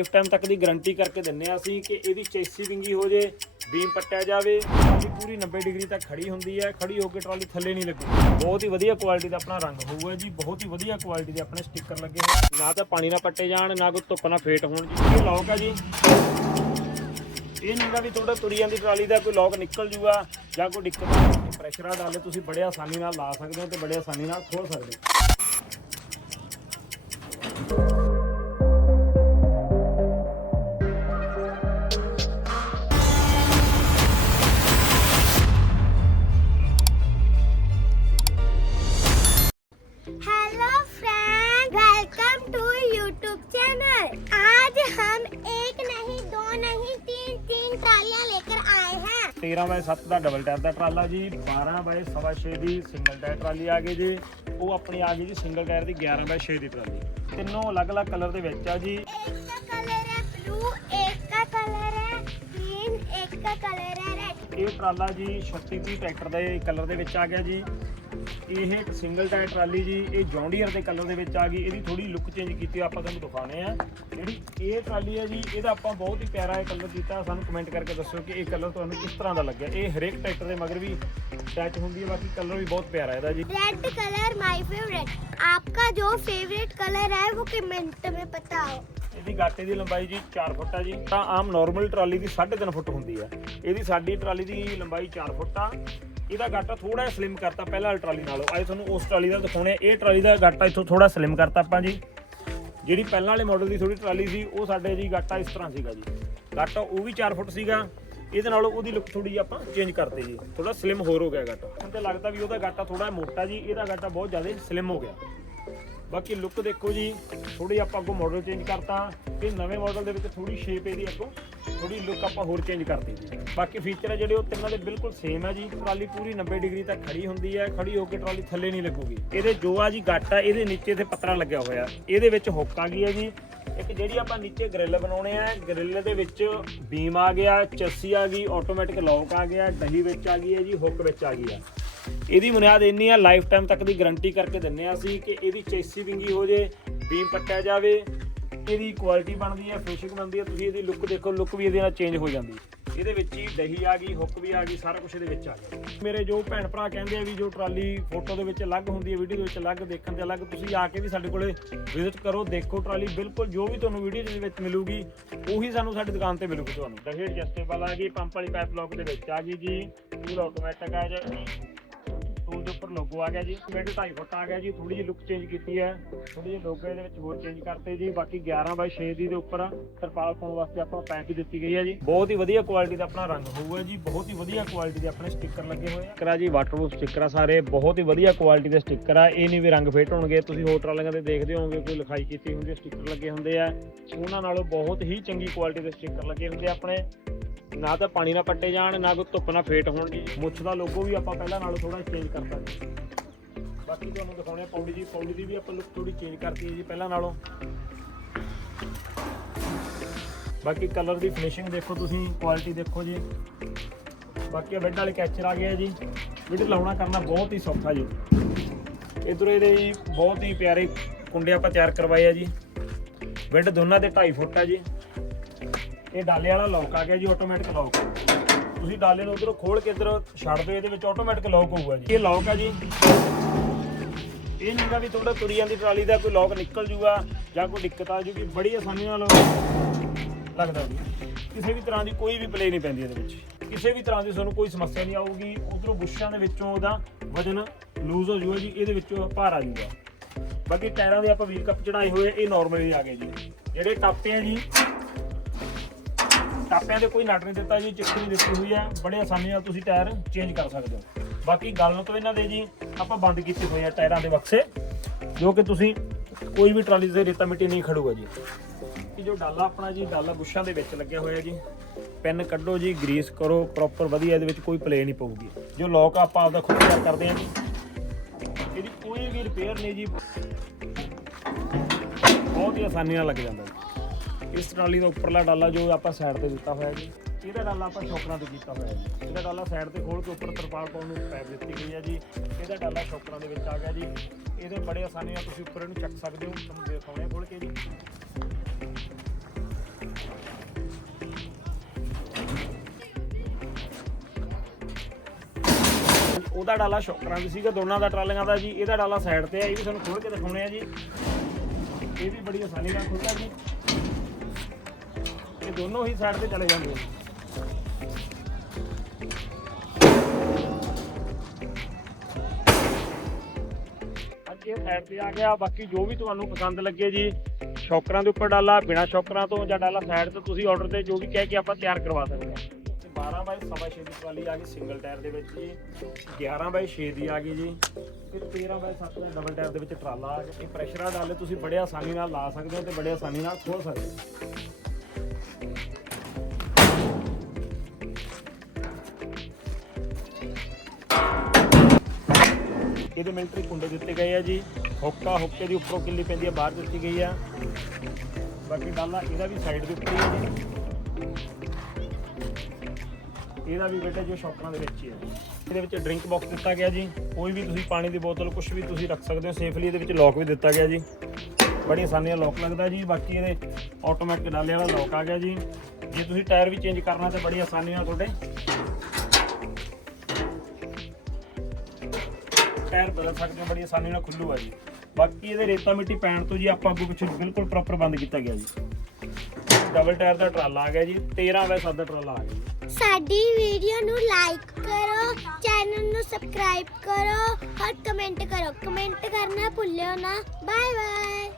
Life time ਤੱਕ ਦੀ guarantee ਕਰਕੇ ਦਿੰਨੇ ਆ ਅਸੀਂ ਕਿ ਇਹਦੀ ਚੇਸੀ ਵਿੰਗੀ ਹੋ ਜੇ, ਬੀਮ ਪੱਟਿਆ ਜਾਵੇ ਟਰਾਲੀ ਪੂਰੀ 90 ਡਿਗਰੀ ਤੱਕ ਖੜੀ ਹੁੰਦੀ ਹੈ ਖੜੀ ਹੋ ਕੇ ਟਰਾਲੀ ਥੱਲੇ ਨਹੀਂ ਲੱਗੂ। ਬਹੁਤ ਹੀ ਵਧੀਆ ਕੁਆਲਿਟੀ ਦਾ ਆਪਣਾ ਰੰਗ ਹੋਊਗਾ ਜੀ, ਬਹੁਤ ਹੀ ਵਧੀਆ ਕੁਆਲਿਟੀ ਦੇ ਆਪਣੇ ਸਟicker ਲੱਗੇ ਹੋਏ। ਨਾ ਤਾਂ ਪਾਣੀ ਨਾਲ ਪੱਟੇ ਜਾਣ, ਨਾ ਕੋਈ ਧੁੱਪ ਨਾਲ ਫੇਟ ਹੋਣ ਜੀ। ਇਹ ਲੌਕ ਹੈ ਜੀ। ਇਹ ਨਹੀਂਗਾ ਵੀ ਤੁਹਾਡਾ ਤੁਰੀ ਜਾਂਦੀ ਟਰਾਲੀ ਦਾ ਕੋਈ ਲੋਕ ਨਿਕਲ ਜੂਗਾ ਜਾਂ ਕੋਈ ਦਿੱਕਤ ਆ। ਪ੍ਰੈਸ਼ਰ ਆ ਡਾਲੇ, ਤੁਸੀਂ ਬੜੇ ਆਸਾਨੀ ਨਾਲ ਲਾ ਸਕਦੇ ਹੋ ਤੇ ਬੜੇ ਆਸਾਨੀ ਨਾਲ ਖੋਲ ਸਕਦੇ ਹੋ। ट्रालियां लेकर आए हैं 13 ਬਾਏ 7 ਦਾ ਡਬਲ ਟਾਇਰ ਦਾ ਟਰਾਲਾ ਜੀ 12 ਬਾਏ 6.5 ਦੀ ਸਿੰਗਲ ਟਾਇਰ ਟਰਾਲੀ ਆ ਗਈ ਜੀ। ਉਹ ਆਪਣੀ ਆ ਗਈ ਜੀ ਸਿੰਗਲ ਟਾਇਰ ਦੀ 11 ਬਾਏ 6 ਦੀ ਟਰਾਲੀ। ਤਿੰਨੋਂ ਅਲੱਗ-ਅਲੱਗ ਕਲਰ ਦੇ ਵਿੱਚ ਆ ਜੀ। ਇਹ ਟਰਾਲਾ ਜੀ 36 ਦੀ ਟਰੈਕਟਰ ਦੇ ਕਲਰ ਦੇ ਵਿੱਚ ਆ ਗਿਆ ਜੀ। ਇਹ ਇੱਕ ਸਿੰਗਲ ਟਾਇਰ ਟਰਾਲੀ ਜੀ ਇਹ ਜੌਂਡੀਅਰ ਦੇ ਕਲਰ ਦੇ ਵਿੱਚ ਆ ਗਈ ਇਹਦੀ ਥੋੜੀ ਲੁੱਕ ਚੇਂਜ ਕੀਤੀ ਆਪਾਂ ਤੁਹਾਨੂੰ ਦਿਖਾਉਣੇ ਆ ਜਿਹੜੀ ਇਹ ਟਰਾਲੀ ਹੈ ਜੀ ਇਹਦਾ ਆਪਾਂ ਬਹੁਤ ਹੀ ਪਿਆਰਾ ਇਹ ਕਲਰ ਕੀਤਾ ਸਾਨੂੰ ਕਮੈਂਟ ਕਰਕੇ ਦੱਸੋ ਕਿ ਇਹ ਕਲਰ ਤੁਹਾਨੂੰ ਕਿਸ ਤਰ੍ਹਾਂ ਦਾ ਲੱਗਿਆ ਇਹ ਹਰੇਕ ਟਰੈਕਟਰ ਦੇ ਮਗਰ ਵੀ ਅਟੈਚ ਹੁੰਦੀ ਹੈ ਬਾਕੀ ਕਲਰ ਵੀ ਬਹੁਤ ਪਿਆਰਾ ਇਹਦਾ ਜੀ रेड कलर माय फेवरेट आपका जो फेवरेट कलर है वो कमेंट में बताओ ਇਹਦੀ ਗਾਟੇ ਦੀ ਲੰਬਾਈ ਜੀ 4 ਫੁੱਟ ਆ ਜੀ ਤਾਂ ਆਮ ਨਾਰਮਲ ਟਰਾਲੀ ਦੀ 3.5 ਫੁੱਟ ਹੁੰਦੀ ਆ ਇਹਦੀ ਸਾਡੀ ਟਰਾਲੀ ਦੀ ਲੰਬਾਈ 4 ਫੁੱਟ ਆ ਇਹਦਾ ਗਾਟਾ ਥੋੜਾ ਜਿਹਾ ਸਲਿਮ ਕਰਤਾ ਪਹਿਲਾਂ ਵਾਲੀ ਟਰਾਲੀ ਨਾਲੋਂ। ਅੱਜ ਤੁਹਾਨੂੰ ਉਸ ਟਰਾਲੀ ਦਾ ਦਿਖਾਉਣੇ ਆ। ਇਹ ਟਰਾਲੀ ਦਾ ਗਾਟਾ ਇੱਥੋਂ ਥੋੜਾ ਸਲਿਮ ਕਰਤਾ ਆਪਾਂ ਜੀ। ਜਿਹੜੀ ਪਹਿਲਾਂ ਵਾਲੇ ਮਾਡਲ ਦੀ ਥੋੜੀ ਟਰਾਲੀ ਸੀ, ਉਹ ਸਾਡੇ ਜੀ ਗਾਟਾ ਇਸ ਤਰ੍ਹਾਂ ਸੀਗਾ ਜੀ। ਗਾਟਾ ਉਹ ਵੀ 4 ਫੁੱਟ ਸੀਗਾ। ਇਹਦੇ ਨਾਲੋਂ ਉਹਦੀ ਲੁੱਕ ਥੋੜੀ ਜਿਹੀ ਆਪਾਂ ਚੇਂਜ ਕਰਤੇ ਜੀ। ਥੋੜਾ ਸਲਿਮ ਹੋਰ ਹੋ ਗਿਆ ਗਾਟਾ। ਹੁਣ ਤੇ ਲੱਗਦਾ ਵੀ ਉਹਦਾ ਗਾਟਾ ਥੋੜਾ ਮੋਟਾ ਜੀ। ਇਹਦਾ ਗਾਟਾ ਬਹੁਤ ਜ਼ਿਆਦਾ ਸਲਿਮ ਹੋ ਗਿਆ। ਬਾਕੀ ਲੁੱਕ ਦੇਖੋ ਜੀ ਥੋੜੀ ਆਪਾਂ ਅੱਗੋਂ ਮਾਡਲ ਚੇਂਜ ਕਰਤਾ, ਤੇ ਨਵੇਂ ਮਾਡਲ ਦੇ ਵਿੱਚ ਥੋੜੀ ਸ਼ੇਪ ਇਹਦੀ ਅੱਗੋਂ ਥੋੜੀ ਲੁੱਕ ਆਪਾਂ ਹੋਰ ਚੇਂਜ ਕਰਤੀ ਜੀ। ਬਾਕੀ ਫੀਚਰ ਹੈ ਜਿਹੜੇ ਉਹ ਤਿੰਨਾਂ ਦੇ ਬਿਲਕੁਲ ਸੇਮ ਹੈ ਜੀ, ਟਰਾਲੀ ਪੂਰੀ 90 ਡਿਗਰੀ ਤੱਕ ਖੜੀ ਹੁੰਦੀ ਹੈ ਖੜੀ ਹੋ ਕੇ ਟਰਾਲੀ ਥੱਲੇ ਨਹੀਂ ਲੱਗੂਗੀ। ਇਹਦੇ ਜੋ ਆ ਜੀ ਗੱਟ ਆ, ਇਹਦੇ ਨੀਚੇ ਤੇ ਪੱਤਰਾ ਲੱਗਿਆ ਹੋਇਆ। ਇਹਦੇ ਵਿੱਚ ਹੁੱਕ ਆ ਗਈ ਹੈ ਜੀ। ਇੱਕ ਜਿਹੜੀ ਆਪਾਂ ਨੀਚੇ ਗ੍ਰਿਲ ਬਣਾਉਣੇ ਆ ਗ੍ਰਿਲ ਦੇ ਵਿੱਚ ਬੀਮ ਆ ਗਿਆ, ਚੱਸੀ ਆ ਗਈ ਆਟੋਮੈਟਿਕ ਲੌਕ ਆ ਗਿਆ ਡਹੀ ਵਿੱਚ ਆ ਗਈ ਹੈ ਜੀ, ਹੁੱਕ ਵਿੱਚ ਆ ਗਈ ਆ। ਇਹਦੀ ਬੁਨਿਆਦ ਇੰਨੀ ਆ ਲਾਈਫ ਟਾਈਮ ਤੱਕ ਦੀ ਗਾਰੰਟੀ ਕਰਕੇ ਦਿੰਨੇ ਆ ਅਸੀਂ ਕਿ ਇਹਦੀ ਚੇਸੀ ਵਿੰਗੀ ਹੋ ਜੇ ਬੀਮ ਪੱਟਿਆ ਜਾਵੇ, ਇਹਦੀ ਕੁਆਲਿਟੀ ਬਣਦੀ ਹੈ ਫਿਨਿਸ਼ਿੰਗ ਬਣਦੀ ਹੈ, ਤੁਸੀਂ ਇਹਦੀ ਲੁੱਕ ਦੇਖੋ ਲੁੱਕ ਵੀ ਇਹਦੇ ਨਾਲ ਚੇਂਜ ਹੋ ਜਾਂਦੀ ਇਹਦੇ ਵਿੱਚ ਹੀ ਦਹੀ ਆ ਗਈ ਹੁੱਕ ਵੀ ਆ ਗਈ, ਸਾਰਾ ਕੁਝ ਇਹਦੇ ਵਿੱਚ ਆ ਗਿਆ। ਮੇਰੇ ਜੋ ਭੈਣ ਭਰਾ ਕਹਿੰਦੇ ਆ ਵੀ ਜੋ ਟਰਾਲੀ ਫੋਟੋ ਦੇ ਵਿੱਚ ਅਲੱਗ ਹੁੰਦੀ ਹੈ ਵੀਡੀਓ ਦੇ ਵਿੱਚ ਅਲੱਗ, ਦੇਖਣ ਤੇ ਅਲੱਗ, ਤੁਸੀਂ ਆ ਕੇ ਵੀ ਸਾਡੇ ਕੋਲੇ ਵਿਜ਼ਿਟ ਕਰੋ, ਦੇਖੋ ਟਰਾਲੀ, ਬਿਲਕੁਲ ਜੋ ਵੀ ਤੁਹਾਨੂੰ ਵੀਡੀਓ ਦੇ ਵਿੱਚ ਮਿਲੂਗੀ, ਉਹੀ ਸਾਨੂੰ ਸਾਡੀ ਦੁਕਾਨ ਤੇ ਮਿਲੂਗੀ ਤੁਹਾਨੂੰ। ਦਹੀ ਐਡਜਸਟੇਬਲ ਆ ਗਈ ਪੰਪ ਵਾਲੀ ਪਾਈਪ ਲੌਕ ਦੇ ਵਿੱਚ ਆ ਗਈ ਜੀ ਪੂਰਾ ਆਟੋਮੈਟਿਕ ਆ ਜੀ ਟੂਲ ਦੇ ਉੱਪਰ ਲੋਗੋ ਆ ਗਿਆ ਜੀ ਮਿਡ 2.5 ਫੁੱਟ ਆ ਗਿਆ ਜੀ ਥੋੜੀ ਜਿਹੀ ਲੁੱਕ ਚੇਂਜ ਕੀਤੀ ਹੈ ਥੋੜੀ ਜਿਹੀ ਲੋਗੋ ਇਹਦੇ ਵਿੱਚ ਹੋਰ ਚੇਂਜ ਕਰਤੇ ਜੀ, ਬਾਕੀ 11 ਬਾਈ 6 ਦੀ ਦੇ ਉੱਪਰ ਤਰਪਾਲ ਪਾਉਣ ਵਾਸਤੇ ਆਪਾਂ ਪੈਂਟ ਦਿੱਤੀ ਗਈ ਹੈ ਜੀ। ਬਹੁਤ ਹੀ ਵਧੀਆ ਕੁਆਲਿਟੀ ਦਾ ਆਪਣਾ ਰੰਗ ਹੋਊਗਾ ਜੀ, ਬਹੁਤ ਹੀ ਵਧੀਆ ਕੁਆਲਿਟੀ ਦੇ ਆਪਣੇ ਸਟicker ਲੱਗੇ ਹੋਏ ਆ। ਕਰਾ ਜੀ ਵਾਟਰਪ੍ਰੂਫ ਸਟicker ਆ ਸਾਰੇ, ਬਹੁਤ ਹੀ ਵਧੀਆ ਕੁਆਲਿਟੀ ਦੇ ਸਟicker ਆ, ਇਹ ਨਹੀਂ ਵੀ ਰੰਗ ਫੇਟ ਹੋਣਗੇ, ਤੁਸੀਂ ਹੋਰ ਟਰਾਲੀਆਂ ਤੇ ਦੇਖਦੇ ਹੋਵੋਗੇ, ਕੋਈ ਲਿਖਾਈ ਕੀਤੀ ਹੁੰਦੀ ਸਟicker ਲੱਗੇ ਹੁੰਦੇ ਆ। ਉਹਨਾਂ ਨਾਲੋਂ ਬਹੁਤ ਹੀ ਚੰਗੀ ਕੁਆਲਿਟੀ ਦੇ ਸਟicker ਲੱਗੇ ਹੁੰਦੇ ਆ ਆਪਣੇ। ਨਾ ਤਾਂ ਪਾਣੀ ਨਾਲ ਪੱਟੇ ਜਾਣ, ਨਾ ਕੋਈ ਧੁੱਪ ਨਾਲ ਫੇਟ ਹੋਣ ਜੀ ਮੁੱਛ ਦਾ ਲੋਗੋ ਵੀ ਆਪਾਂ ਪਹਿਲਾਂ ਨਾਲੋਂ ਥੋੜਾ ਚੇਂਜ ਕਰਤਾ ਜੀ ਬਾਕੀ ਤੁਹਾਨੂੰ ਦਿਖਾਉਣੇ ਆ ਪੌੜੀ ਜੀ। ਪੌੜੀ ਦੀ ਵੀ ਆਪਾਂ ਲੁੱਕ ਥੋੜੀ ਚੇਂਜ ਕਰਤੀ ਹੈ ਜੀ ਪਹਿਲਾਂ ਨਾਲੋਂ। ਬਾਕੀ ਕਲਰ ਦੀ ਫਿਨਿਸ਼ਿੰਗ ਦੇਖੋ ਤੁਸੀਂ ਕੁਆਲਿਟੀ ਦੇਖੋ ਜੀ। ਬਾਕੀ ਬੈੱਡ ਵਾਲੇ ਕੈਚਰ ਆ ਗਿਆ ਜੀ। ਵੀਡ ਲਾਉਣਾ ਕਰਨਾ ਬਹੁਤ ਹੀ ਸੌਖਾ ਜੀ। ਇਧਰੋਂ ਇਹਦੇ ਜੀ ਬਹੁਤ ਹੀ ਪਿਆਰੇ ਕੁੰਡੇ ਆਪਾਂ ਤਿਆਰ ਕਰਵਾਏ ਆ ਜੀ। ਬੈੱਡ ਦੋਨਾਂ ਦੇ 2.5 ਫੁੱਟ ਆ ਜੀ। ਇਹ ਡਾਲੇ ਵਾਲਾ ਲੌਕ ਆ ਗਿਆ ਜੀ ਆਟੋਮੈਟਿਕ ਲੌਕ ਤੁਸੀਂ ਡਾਲੇ ਨੂੰ ਉਧਰੋਂ ਖੋਲ ਕੇ ਇਧਰ ਛੱਡ ਦਿਓ, ਇਹਦੇ ਵਿੱਚ ਆਟੋਮੈਟਿਕ ਲੌਕ ਹੋਊਗਾ ਜੀ। ਇਹ ਲੌਕ ਆ ਜੀ। ਇਹ ਨਹੀਂਗਾ ਵੀ ਤੁਹਾਡਾ ਤੁਰੀ ਜਾਂਦੀ ਟਰਾਲੀ ਦਾ ਕੋਈ ਲੌਕ ਨਿਕਲ ਜੂਗਾ ਜਾਂ ਕੋਈ ਦਿੱਕਤ ਆ ਜੂਗੀ ਬੜੀ ਆਸਾਨੀ ਨਾਲ ਲੱਗਦਾ ਜੀ। ਕਿਸੇ ਵੀ ਤਰ੍ਹਾਂ ਦੀ ਕੋਈ ਵੀ ਪਲੇ ਨਹੀਂ ਪੈਂਦੀ ਇਹਦੇ ਵਿੱਚ। ਕਿਸੇ ਵੀ ਤਰ੍ਹਾਂ ਦੀ ਤੁਹਾਨੂੰ ਕੋਈ ਸਮੱਸਿਆ ਨਹੀਂ ਆਊਗੀ, ਉਧਰੋਂ ਬੁੱਸ਼ਾਂ ਦੇ ਵਿੱਚੋਂ ਉਹਦਾ ਵਜਨ ਲੂਜ਼ ਹੋ ਜੂਗਾ ਜੀ, ਇਹਦੇ ਵਿੱਚੋਂ ਭਾਰ ਆ ਜੂਗਾ। ਬਾਕੀ ਟਾਇਰਾਂ ਦੇ ਆਪਾਂ ਵੀਲ ਕੱਪ ਚੜਾਏ ਹੋਏ, ਇਹ ਨਾਰਮਲ ਆ ਗਏ ਜੀ। ਜਿਹੜੇ ਟਾਪੇ ਆ ਜੀ ਟਾਪਿਆਂ 'ਤੇ ਕੋਈ ਨਟ ਨਹੀਂ ਦਿੱਤਾ ਜੀ ਚਿੱਕੜੀ ਦਿੱਤੀ ਹੋਈ ਹੈ। ਬੜੇ ਆਸਾਨੀ ਨਾਲ ਤੁਸੀਂ ਟਾਇਰ ਚੇਂਜ ਕਰ ਸਕਦੇ ਹੋ। ਬਾਕੀ ਗੱਲ ਤੋਂ ਇਹਨਾਂ ਦੇ ਜੀ, ਆਪਾਂ ਬੰਦ ਕੀਤੇ ਹੋਏ ਆ ਟਾਇਰਾਂ ਦੇ ਬਕਸੇ, ਜੋ ਕਿ ਤੁਸੀਂ ਕੋਈ ਵੀ ਟਰਾਲੀ ਤੇ ਰੇਤਾ ਮਿੱਟੀ ਨਹੀਂ ਖੜੂਗਾ ਜੀ। ਇਹ ਜੋ ਡਾਲਾ ਆਪਣਾ ਜੀ, ਡਾਲਾ ਬੁੱਸ਼ਾਂ ਦੇ ਵਿੱਚ ਲੱਗਿਆ ਹੋਇਆ ਜੀ। ਪੈਨ ਕੱਢੋ ਜੀ, ਗਰੀਸ ਕਰੋ ਪ੍ਰੋਪਰ ਵਧੀਆ ਇਹਦੇ ਵਿੱਚ ਕੋਈ ਪਲੇ ਨਹੀਂ ਪਊਗੀ। ਜੋ ਲੋਕ ਆਪਾਂ ਆਪਦਾ ਖੁਦ ਤਿਆਰ ਕਰਦੇ ਹਾਂ ਜੀ। ਇਹਦੀ ਕੋਈ ਵੀ ਰਿਪੇਅਰ ਨਹੀਂ ਜੀ। ਬਹੁਤ ਹੀ ਆਸਾਨੀ ਨਾਲ ਲੱਗ ਜਾਂਦਾ ਜੀ। ਇਸ ਟਰਾਲੀ ਦਾ ਉੱਪਰਲਾ ਡਾਲਾ ਜੋ ਆਪਾਂ ਸਾਈਡ ਤੇ ਦਿੱਤਾ ਹੋਇਆ ਜੀ। ਇਹਦਾ ਡਾਲਾ ਆਪਾਂ ਸ਼ੌਕਰਾਂ ਤੇ ਕੀਤਾ ਹੋਇਆ ਜੀ। ਇਹਦਾ ਡਾਲਾ ਸਾਈਡ ਤੇ ਖੋਲ ਕੇ ਉੱਪਰ ਤਰਪਾਲ ਪਾਉਣ ਨੂੰ ਪੈਪ ਦਿੱਤੀ ਗਈ ਹੈ ਜੀ। ਇਹਦਾ ਡਾਲਾ ਸ਼ੌਕਰਾਂ ਦੇ ਵਿੱਚ ਆ ਗਿਆ ਜੀ। ਇਹਦੇ ਬੜੇ ਆਸਾਨੀ ਨਾਲ ਤੁਸੀਂ ਉੱਪਰ ਇਹਨੂੰ ਚੱਕ ਸਕਦੇ ਹੋ। ਤੁਹਾਨੂੰ ਦਿਖਾਉਣੇ ਖੋਲ ਕੇ ਜੀ। ਉਹਦਾ ਡਾਲਾ ਸ਼ੌਕਰਾਂ ਦੇ ਸੀਗਾ, ਦੋਨਾਂ ਦਾ ਟਰਾਲੀਆਂ ਦਾ ਜੀ। ਇਹਦਾ ਡਾਲਾ ਸਾਈਡ ਤੇ ਆ, ਇਹ ਵੀ ਤੁਹਾਨੂੰ ਖੋਲ ਕੇ ਦਿਖਾਉਣੇ ਆ ਜੀ। ਇਹ ਵੀ ਬੜੀ ਆਸਾਨੀ ਨਾਲ ਖੁੱਲਦਾ ਜੀ। ਇਹ ਦੋਨੋਂ ਹੀ ਸਾਈਡ ਤੇ ਚਲੇ ਜਾਂਦੇ ਨੇ। ਅੱਜ ਇਹ ਸਾਈਡ ਤੇ ਆ ਗਿਆ। ਬਾਕੀ ਜੋ ਵੀ ਤੁਹਾਨੂੰ ਪਸੰਦ ਲੱਗੇ ਜੀ, ਸ਼ੌਕਰਾਂ ਦੇ ਉੱਪਰ ਡਾਲਾ, ਬਿਨਾ ਸ਼ੌਕਰਾਂ ਤੋਂ ਜਾਂ ਡਾਲਾ ਸਾਈਡ ਤੋਂ ਤੁਸੀਂ ਆਰਡਰ ਤੇ ਜੋ ਵੀ ਕਹਿ ਕੇ ਆਪਾਂ ਤਿਆਰ ਕਰਵਾ ਸਕਦੇ ਹਾਂ। ਤੇ 12 ਬਾਈ ਸਵਾ ਛੇ ਦੀ ਟਰਾਲੀ ਆ ਗਈ ਸਿੰਗਲ ਟਾਇਰ ਦੇ ਵਿੱਚ ਜੀ। 11 ਬਾਈ 6 ਦੀ ਆ ਗਈ ਜੀ। ਤੇ 13 ਬਾਈ 7 ਦਾ ਡਬਲ ਟਾਇਰ ਦੇ ਵਿੱਚ ਟਰਾਲਾ ਆ ਗਿਆ। ਇਹ ਪ੍ਰੈਸ਼ਰ ਵਾਲਾ ਡਾਲੇ ਤੁਸੀਂ ਬੜੇ ਆਸਾਨੀ ਨਾਲ ਲਾ ਸਕਦੇ ਹੋ ਤੇ ਬੜੇ ਆਸਾਨੀ ਨਾਲ ਖੋਲ ਸਕਦੇ ਹੋ। ਇਹਦੇ ਮਿਲਟਰੀ ਕੁੰਡੇ ਦਿੱਤੇ ਗਏ ਆ ਜੀ। ਹੁੱਕਾ ਹੁੱਕੇ ਦੀ ਉੱਪਰੋਂ ਕਿੱਲੀ ਪੈਂਦੀ ਆ, ਬਾਹਰ ਦਿੱਤੀ ਗਈ ਆ। ਬਾਕੀ ਡਾਲਾ ਇਹਦਾ ਵੀ ਸਾਈਡ ਦੇ ਉੱਪਰ ਹੀ ਹੈ ਜੀ। ਇਹਦਾ ਵੀ ਬੇਟਾ ਜੋ ਸ਼ੌਕਰਾਂ ਦੇ ਵਿੱਚ ਹੀ ਹੈ ਇਹਦੇ ਵਿੱਚ ਡਰਿੰਕ ਬਾਕਸ ਦਿੱਤਾ ਗਿਆ ਜੀ। ਕੋਈ ਵੀ ਤੁਸੀਂ ਪਾਣੀ ਦੀ ਬੋਤਲ ਕੁਝ ਵੀ ਤੁਸੀਂ ਰੱਖ ਸਕਦੇ ਹੋ ਸੇਫਲੀ ਇਹਦੇ ਵਿੱਚ ਲੌਕ ਵੀ ਦਿੱਤਾ ਗਿਆ ਜੀ। ਬੜੀ ਆਸਾਨੀ ਨਾਲ ਲੌਕ ਲੱਗਦਾ ਜੀ। ਬਾਕੀ ਇਹਦੇ ਆਟੋਮੈਟਿਕ ਡਾਲੇ ਵਾਲਾ ਲੌਕ ਆ ਗਿਆ ਜੀ। ਜੇ ਤੁਸੀਂ ਟਾਇਰ ਵੀ ਚੇਂਜ ਕਰਨਾ ਤੇ ਬੜੀ ਆਸਾਨੀ ਨਾਲ ਤੁਹਾਡੇ ਟਾਇਰ ਬਦਲ ਸਕਦੇ ਹੋ ਬੜੀ ਆਸਾਨੀ ਨਾਲ ਖੁੱਲੂਗਾ ਜੀ। ਬਾਕੀ ਇਹਦੇ ਰੇਤਾ ਮਿੱਟੀ ਪੈਣ ਤੋਂ ਜੀ ਆਪਾਂ ਅੱਗੋਂ ਪਿੱਛੇ ਬਿਲਕੁਲ ਪ੍ਰੋਪਰ ਬੰਦ ਕੀਤਾ ਗਿਆ ਜੀ। ਡਬਲ ਟਾਇਰ ਦਾ ਟਰਾਲਾ ਆ ਗਿਆ ਜੀ 13 ਬਾਈ 7 ਦਾ ਟਰਾਲਾ ਆ ਗਿਆ ਜੀ। ਸਾਡੀ ਵੀਡੀਓ ਨੂੰ ਲਾਈਕ ਕਰੋ ਚੈਨਲ ਨੂੰ ਸਬਸਕ੍ਰਾਈਬ ਕਰੋ, ਔਰ ਕਮੈਂਟ ਕਰੋ। ਕਮੈਂਟ ਕਰਨਾ ਭੁੱਲਿਓ ਨਾ। Bye bye